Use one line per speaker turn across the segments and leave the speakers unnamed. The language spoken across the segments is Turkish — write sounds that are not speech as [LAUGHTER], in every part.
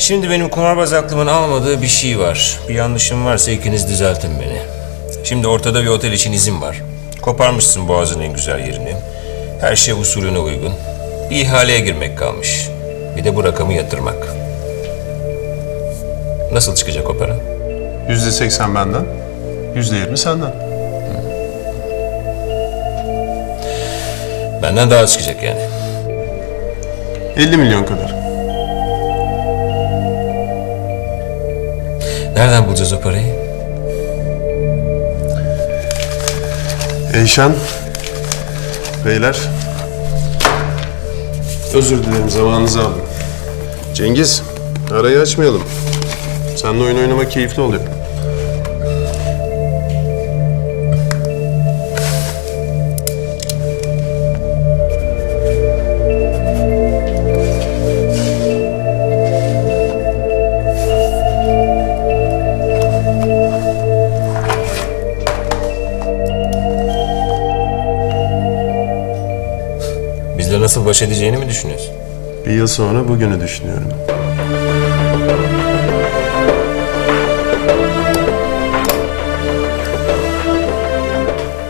Şimdi benim kumarbaz aklımın almadığı bir şey var. Bir yanlışım varsa ikiniz düzeltin beni. Şimdi ortada bir otel için izin var. Koparmışsın boğazın en güzel yerini. Her şey usulüne uygun. Bir ihaleye girmek kalmış. Bir de bu rakamı yatırmak. Nasıl çıkacak o para?
Yüzde seksen benden, yüzde yirmi senden.
Benden daha az çıkacak yani.
50 milyon kadar.
Nereden bulacağız o parayı?
Eyşan, beyler. Özür dilerim, zamanınızı aldım. Cengiz, arayı açmayalım. Seninle oyun oynamak keyifli oluyor.
Edeceğini mi düşünüyorsun?
Bir yıl sonra bugünü düşünüyorum.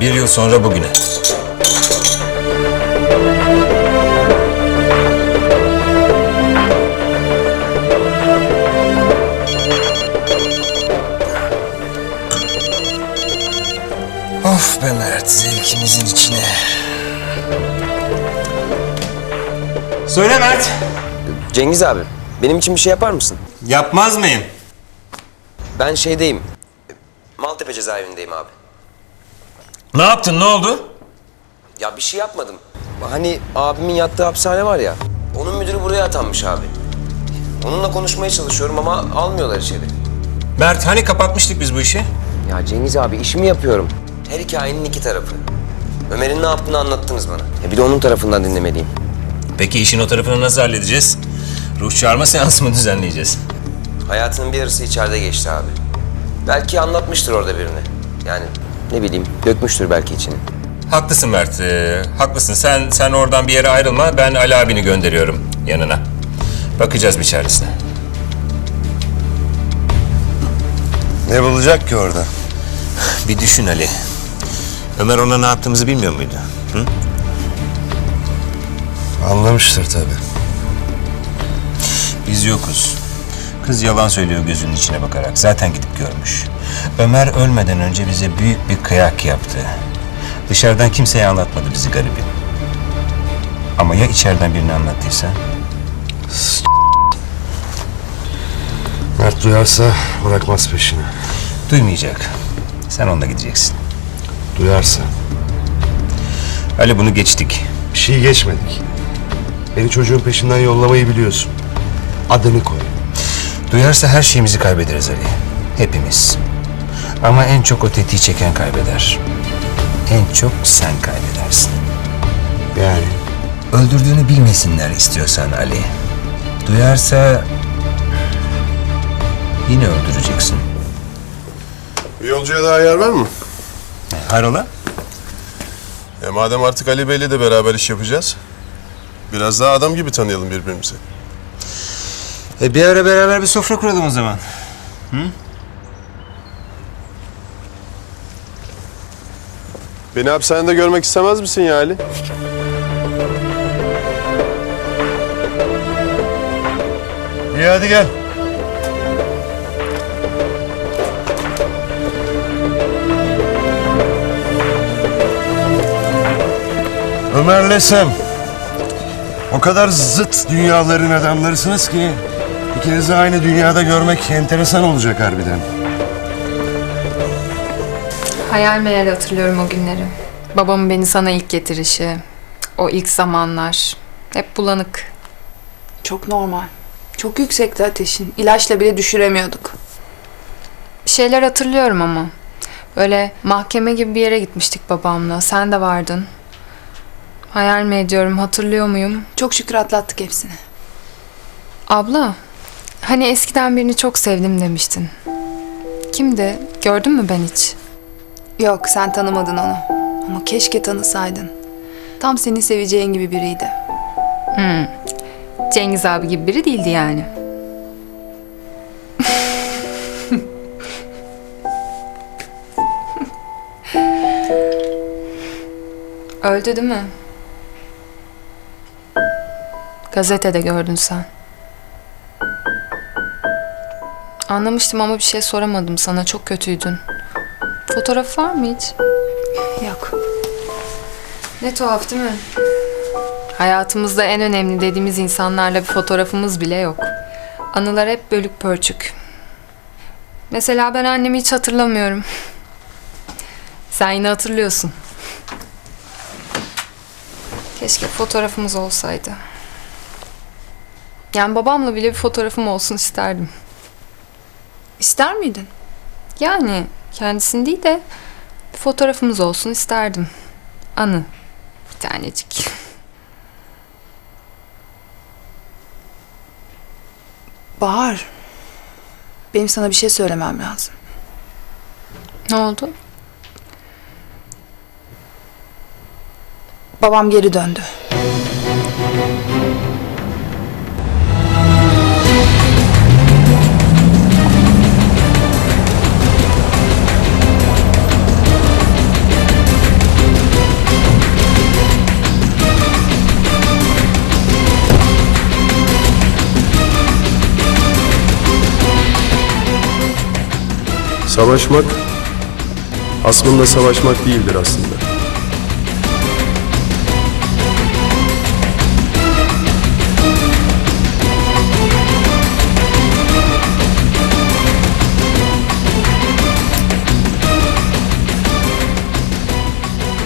Bir yıl sonra bugüne. Of be Mert, zevkimizin içine. Söyle Mert.
Cengiz abi, benim için bir şey yapar mısın?
Yapmaz mıyım?
Ben şeydeyim. Maltepe cezaevindeyim abi.
Ne yaptın, ne oldu?
Ya bir şey yapmadım. Hani abimin yattığı hapishane var ya. Onun müdürü buraya atanmış abi. Onunla konuşmaya çalışıyorum ama almıyorlar içeri.
Mert, hani kapatmıştık biz bu işi?
Ya Cengiz abi işimi yapıyorum. Her hikayenin iki tarafı. Ömer'in ne yaptığını anlattınız bana. E bir de onun tarafından dinlemeliyim.
Peki işin o tarafını nasıl halledeceğiz? Ruh çağırma seansı mı düzenleyeceğiz?
Hayatının bir yarısı içeride geçti abi. Belki anlatmıştır orada birine. Yani ne bileyim dökmüştür belki içini.
Haklısın Mert, ee, haklısın. Sen sen oradan bir yere ayrılma, ben Ali abini gönderiyorum yanına. Bakacağız bir çaresine.
Ne bulacak ki orada?
Bir düşün Ali. Ömer ona ne yaptığımızı bilmiyor muydu? Hı?
Anlamıştır tabii.
Biz yokuz. Kız yalan söylüyor gözünün içine bakarak. Zaten gidip görmüş. Ömer ölmeden önce bize büyük bir kıyak yaptı. Dışarıdan kimseye anlatmadı bizi garibin. Ama ya içeriden birini anlattıysa?
Mert duyarsa bırakmaz peşini.
Duymayacak. Sen onunla gideceksin.
Duyarsa.
Ali bunu geçtik.
Bir şey geçmedik. Beni çocuğun peşinden yollamayı biliyorsun. Adını koy.
Duyarsa her şeyimizi kaybederiz Ali. Hepimiz. Ama en çok o tetiği çeken kaybeder. En çok sen kaybedersin.
Yani
Öldürdüğünü bilmesinler istiyorsan Ali. Duyarsa yine öldüreceksin.
Bir yolcuya daha yer var mı?
Hayrola?
E madem artık Ali Bey'le de beraber iş yapacağız. Biraz daha adam gibi tanıyalım birbirimizi.
E bir ara beraber bir sofra kuralım o zaman.
Beni hapishanede görmek istemez misin ya Ali?
İyi hadi gel. Ömer'le Sem. O kadar zıt dünyaların adamlarısınız ki ikinizi aynı dünyada görmek enteresan olacak harbiden.
Hayal meyal hatırlıyorum o günleri. Babamın beni sana ilk getirişi. O ilk zamanlar. Hep bulanık.
Çok normal. Çok yüksekti ateşin. İlaçla bile düşüremiyorduk.
Bir şeyler hatırlıyorum ama. Böyle mahkeme gibi bir yere gitmiştik babamla. Sen de vardın. Hayal mi ediyorum, hatırlıyor muyum?
Çok şükür atlattık hepsini.
Abla, hani eskiden birini çok sevdim demiştin. Kimdi? Gördün mü ben hiç?
Yok, sen tanımadın onu. Ama keşke tanısaydın. Tam seni seveceğin gibi biriydi. Hmm.
Cengiz abi gibi biri değildi yani. [LAUGHS] Öldü değil mi? Gazetede gördün sen. Anlamıştım ama bir şey soramadım sana. Çok kötüydün. Fotoğraf var mı hiç?
Yok.
Ne tuhaf değil mi? Hayatımızda en önemli dediğimiz insanlarla bir fotoğrafımız bile yok. Anılar hep bölük pörçük. Mesela ben annemi hiç hatırlamıyorum. Sen yine hatırlıyorsun. Keşke fotoğrafımız olsaydı. Yani babamla bile bir fotoğrafım olsun isterdim.
İster miydin?
Yani kendisini değil de bir fotoğrafımız olsun isterdim. Anı. Bir tanecik.
Bahar. Benim sana bir şey söylemem lazım.
Ne oldu?
Babam geri döndü.
Savaşmak aslında savaşmak değildir aslında.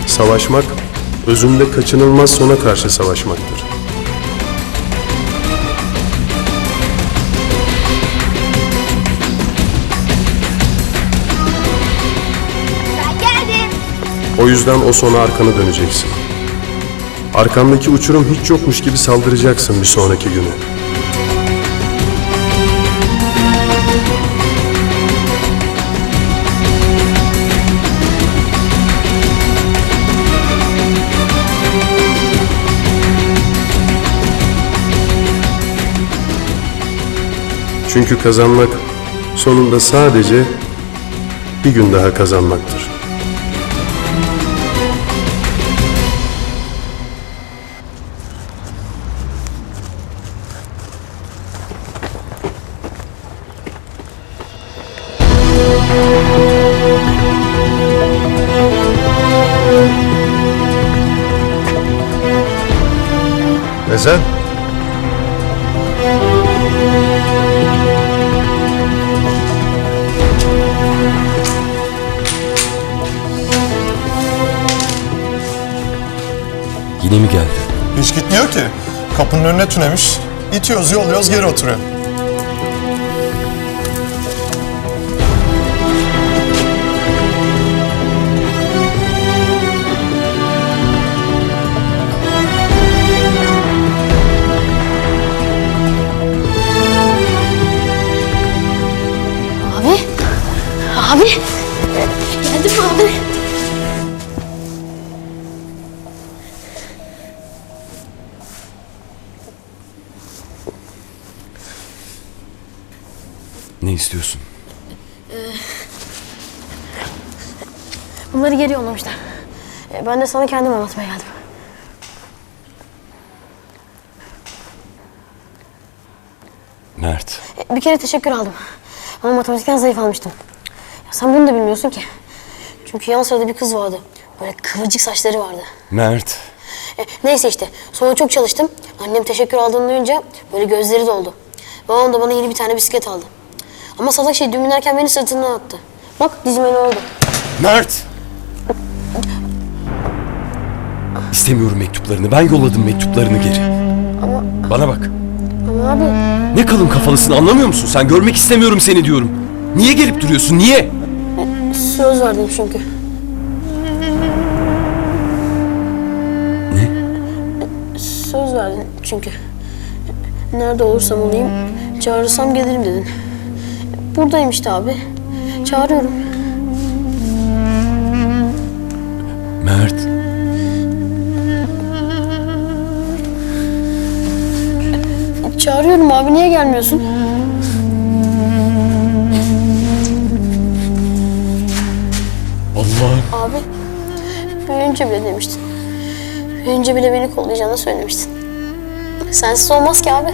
Savaşmak, özünde kaçınılmaz sona karşı savaşmaktır. O yüzden o sona arkanı döneceksin. Arkandaki uçurum hiç yokmuş gibi saldıracaksın bir sonraki günü. Çünkü kazanmak sonunda sadece bir gün daha kazanmaktır.
İtiyoruz, yolluyoruz, geri oturuyor.
Abi. Abi. Ben de sana kendim anlatmaya geldim.
Mert.
Bir kere teşekkür aldım. Ama matematikten zayıf almıştım. Ya sen bunu da bilmiyorsun ki. Çünkü yan sırada bir kız vardı. Böyle kıvırcık saçları vardı.
Mert.
E, neyse işte. Sonra çok çalıştım. Annem teşekkür aldığını duyunca böyle gözleri doldu. Babam da bana yeni bir tane bisiklet aldı. Ama salak şey dün binerken beni sırtından attı. Bak dizime ne oldu?
Mert! İstemiyorum mektuplarını. Ben yolladım mektuplarını geri.
Ama,
Bana bak.
ama abi
Ne kalın kafalısın anlamıyor musun? Sen görmek istemiyorum seni diyorum. Niye gelip duruyorsun? Niye?
söz verdim çünkü.
Ne?
Söz verdin çünkü. Nerede olursam olayım, çağırırsam gelirim dedin. Buradayım işte abi. Çağırıyorum.
Mert.
Çağırıyorum abi, niye gelmiyorsun?
Allah.
Abi, büyüyünce bile demiştin. Büyünce bile beni kollayacağını söylemiştin. Sensiz olmaz ki abi.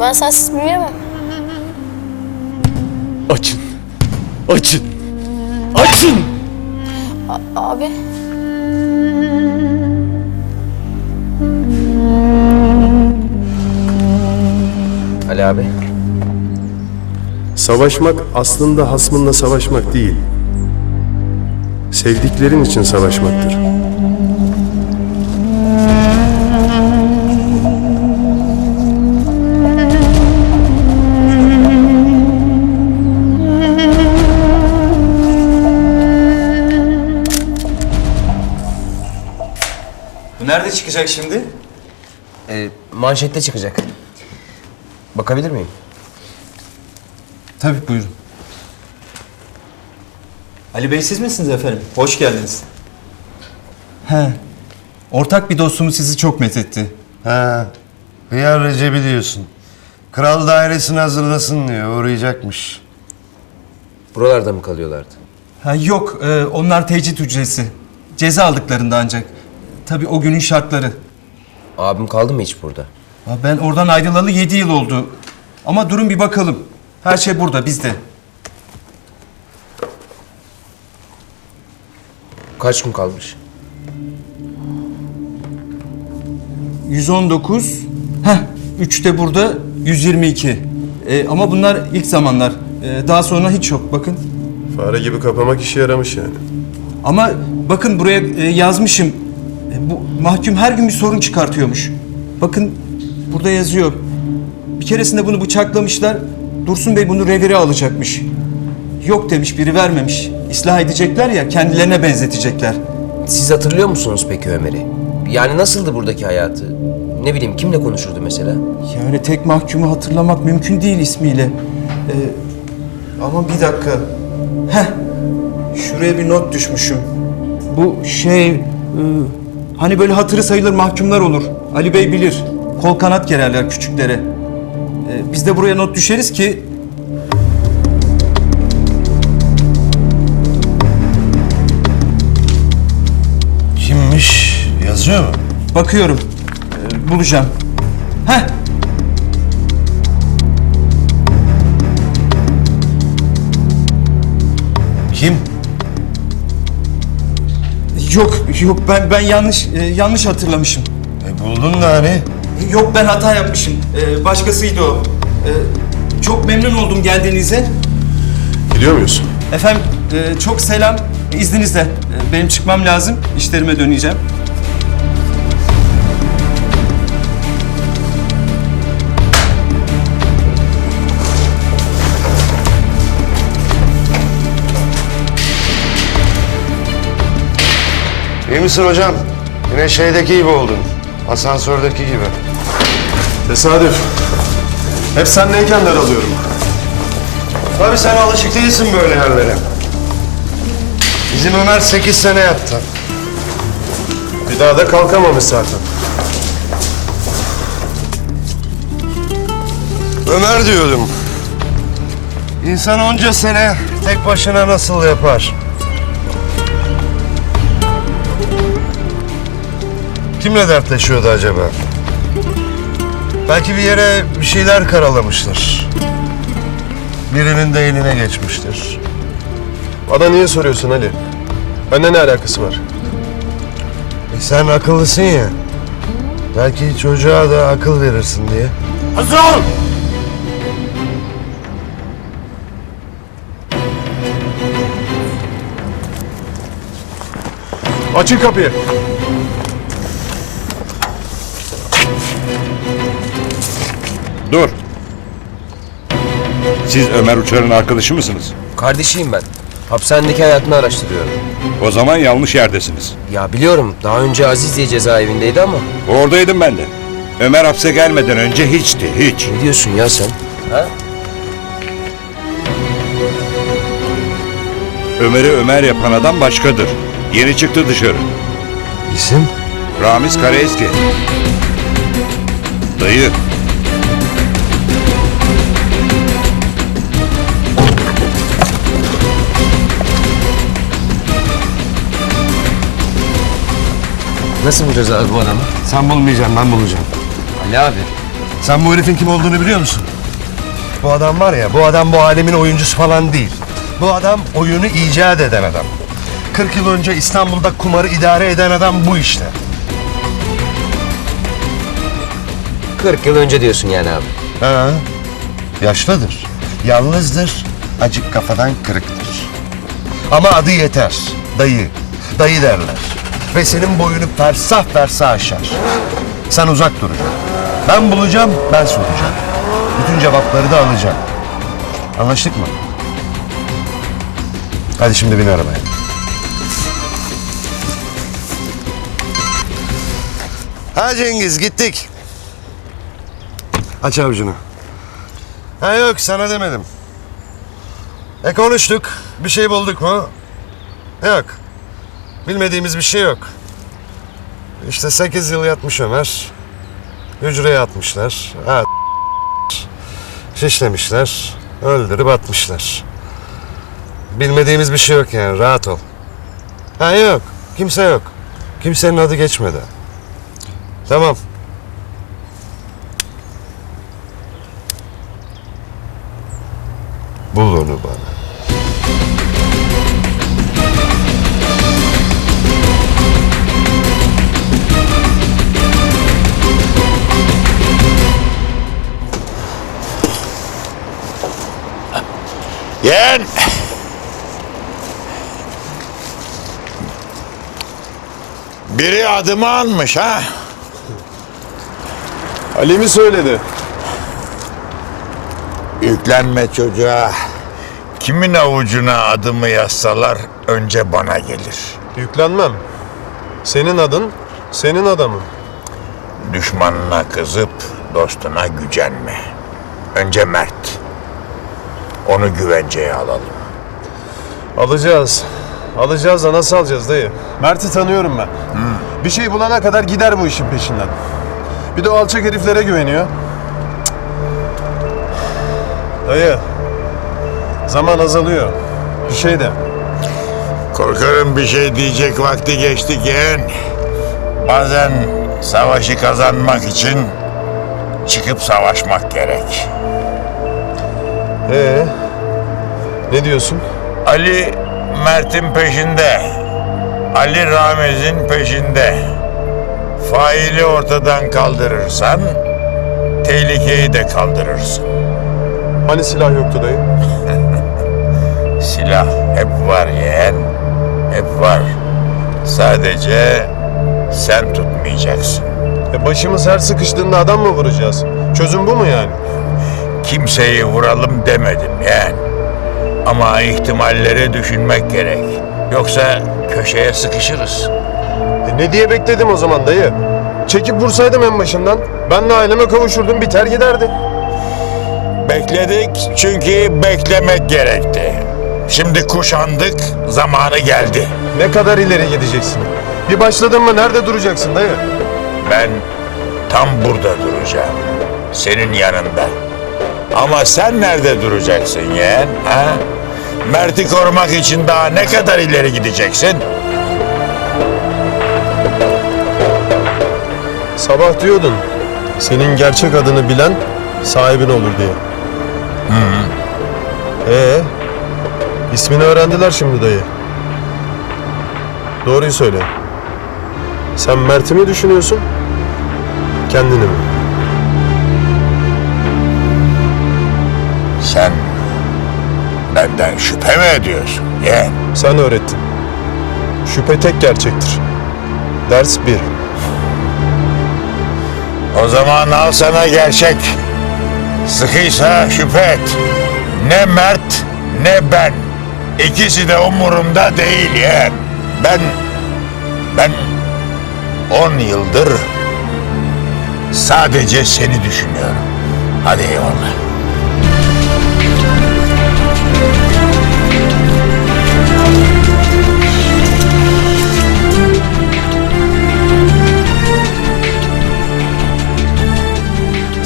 Ben sensiz büyüyemem.
Açın. Açın. Açın.
Abi.
Ali abi.
Savaşmak aslında hasmınla savaşmak değil. Sevdiklerin için savaşmaktır.
Nerede çıkacak şimdi?
Ee, manşette çıkacak. Bakabilir miyim?
Tabii buyurun. Ali Bey siz misiniz efendim? Hoş geldiniz. He. Ortak bir dostumuz sizi çok methetti.
Ha, Hıyar Recep'i diyorsun. Kral dairesini hazırlasın diyor, uğrayacakmış.
Buralarda mı kalıyorlardı?
Ha yok, e, onlar tecrit ücreti. Ceza aldıklarında ancak. Tabii o günün şartları.
Abim kaldı mı hiç burada?
Ben oradan ayrılalı yedi yıl oldu. Ama durun bir bakalım. Her şey burada, bizde.
Kaç gün kalmış?
119. Heh, 3 de burada 122. E, ama bunlar ilk zamanlar. E, daha sonra hiç yok bakın.
Fare gibi kapamak işe yaramış yani.
Ama bakın buraya e, yazmışım. E, bu mahkum her gün bir sorun çıkartıyormuş. Bakın burada yazıyor. Bir keresinde bunu bıçaklamışlar. Dursun Bey bunu revire alacakmış. Yok demiş biri vermemiş. İslah edecekler ya kendilerine benzetecekler.
Siz hatırlıyor musunuz peki Ömer'i? Yani nasıldı buradaki hayatı? Ne bileyim kimle konuşurdu mesela?
Yani tek mahkumu hatırlamak mümkün değil ismiyle. Ee, ama bir dakika. Heh. Şuraya bir not düşmüşüm. Bu şey... e, hani böyle hatırı sayılır mahkumlar olur. Ali Bey bilir. Kol kanat gererler küçüklere. Ee, biz de buraya not düşeriz ki...
Kimmiş? Yazıyor mu?
Bakıyorum. Ee, bulacağım. Heh.
Kim?
Yok, yok ben ben yanlış e, yanlış hatırlamışım.
E buldun da hani.
Yok ben hata yapmışım. Ee, başkasıydı o. Ee, çok memnun oldum geldiğinize.
Gidiyor muyuz?
Efendim e, çok selam. İzninizle. E, benim çıkmam lazım. İşlerime döneceğim.
İyi misin hocam? Yine şeydeki gibi oldun. Asansördeki gibi.
Tesadüf. Hep senleyken alıyorum.
Tabii sen alışık değilsin böyle yerlere. Bizim Ömer sekiz sene yattı.
Bir daha da kalkamamış zaten.
Ömer diyordum. İnsan onca sene tek başına nasıl yapar? Kimle dertleşiyordu acaba? Belki bir yere bir şeyler karalamıştır. Birinin de eline geçmiştir.
Bana niye soruyorsun Ali? Bende ne alakası var?
E sen akıllısın ya. Belki çocuğa da akıl verirsin diye. Hazır ol!
Açın kapıyı.
Dur. Siz Ömer Uçar'ın arkadaşı mısınız?
Kardeşiyim ben. Hapishanedeki hayatını araştırıyorum.
O zaman yanlış yerdesiniz.
Ya biliyorum daha önce Aziz diye cezaevindeydi ama
Oradaydım ben de. Ömer hapse gelmeden önce hiçti, hiç.
ne diyorsun ya sen? Ha?
Ömer'i Ömer yapan adam başkadır. Yeni çıktı dışarı.
İsim?
Ramiz Karaeski. Dayı.
Nasıl bulacağız abi bu adamı?
Sen bulmayacaksın, ben bulacağım.
Ali abi.
Sen bu herifin kim olduğunu biliyor musun? Bu adam var ya, bu adam bu alemin oyuncusu falan değil. Bu adam oyunu icat eden adam. 40 yıl önce İstanbul'da kumarı idare eden adam bu işte.
40 yıl önce diyorsun yani abi.
Ha, yaşlıdır, yalnızdır, acık kafadan kırıktır. Ama adı yeter, dayı, dayı derler. Ve senin boyunu fersah fersah aşar. Sen uzak duracaksın. Ben bulacağım, ben soracağım. Bütün cevapları da alacağım. Anlaştık mı? Hadi şimdi bin arabaya. Ha Cengiz gittik. Aç avucunu. Ha yok sana demedim. E konuştuk. Bir şey bulduk mu? Yok. Bilmediğimiz bir şey yok. İşte sekiz yıl yatmış Ömer. Hücreye atmışlar. Ha, şişlemişler. Öldürüp atmışlar. Bilmediğimiz bir şey yok yani. Rahat ol. Ha yok. Kimse yok. Kimsenin adı geçmedi. Tamam. Bul onu bana.
Yeğen! Biri adımı almış ha?
Ali mi söyledi?
Yüklenme çocuğa. Kimin avucuna adımı yazsalar önce bana gelir.
Yüklenmem. Senin adın, senin adamın.
Düşmanına kızıp dostuna gücenme. Önce Mert. Onu güvenceye alalım.
Alacağız. Alacağız da nasıl alacağız dayı? Mert'i tanıyorum ben. Bir şey bulana kadar gider bu işin peşinden. Bir de o alçak heriflere güveniyor. Cık. Dayı. Zaman azalıyor. Bir şey de.
Korkarım bir şey diyecek vakti geçti yeğen. Bazen savaşı kazanmak için çıkıp savaşmak gerek.
Ee, ne diyorsun?
Ali Mert'in peşinde. Ali Ramiz'in peşinde. Faili ortadan kaldırırsan tehlikeyi de kaldırırsın.
Hani silah yoktu dayı? [LAUGHS]
Silah hep var yeğen. Hep var. Sadece sen tutmayacaksın.
E başımız her sıkıştığında adam mı vuracağız? Çözüm bu mu yani?
Kimseyi vuralım demedim yeğen. Ama ihtimalleri düşünmek gerek. Yoksa köşeye sıkışırız.
E ne diye bekledim o zaman dayı? Çekip vursaydım en başından. Ben de aileme kavuşurdum biter giderdi.
Bekledik çünkü beklemek gerekti. Şimdi kuşandık, zamanı geldi.
Ne kadar ileri gideceksin? Bir başladın mı nerede duracaksın dayı?
Ben tam burada duracağım. Senin yanında. Ama sen nerede duracaksın yeğen? Ha? Mert'i korumak için daha ne kadar ileri gideceksin?
Sabah diyordun. Senin gerçek adını bilen sahibin olur diye. Hı Ee, ismini öğrendiler şimdi dayı. Doğruyu söyle. Sen Mert'i mi düşünüyorsun? Kendini mi?
Benden şüphe mi ediyorsun yeğen?
Sen öğrettin. Şüphe tek gerçektir. Ders bir.
O zaman al sana gerçek. Sıkıysa şüphe et. Ne Mert ne ben. İkisi de umurumda değil yeğen. Ben, ben on yıldır sadece seni düşünüyorum. Hadi eyvallah.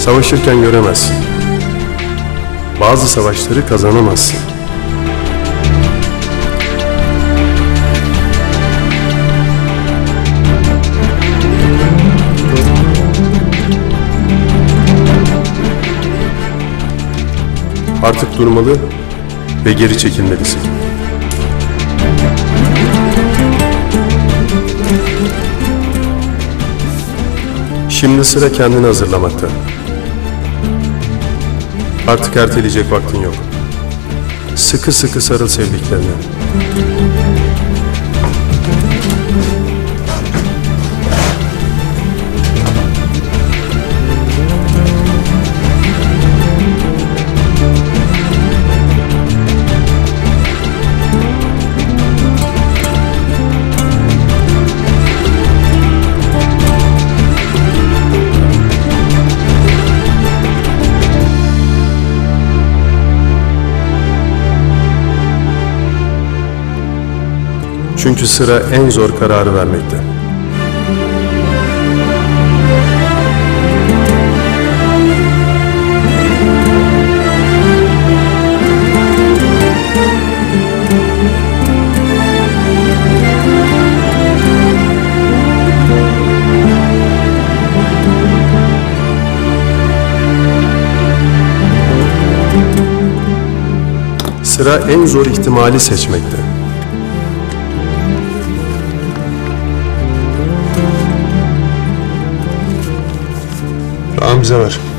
Savaşırken göremezsin. Bazı savaşları kazanamazsın. Artık durmalı ve geri çekilmelisin. Şimdi sıra kendini hazırlamakta. Artık erteleyecek vaktin yok. Sıkı sıkı sarıl sevdiklerine. Çünkü sıra en zor kararı vermekte. Sıra en zor ihtimali seçmekte. Bize ver.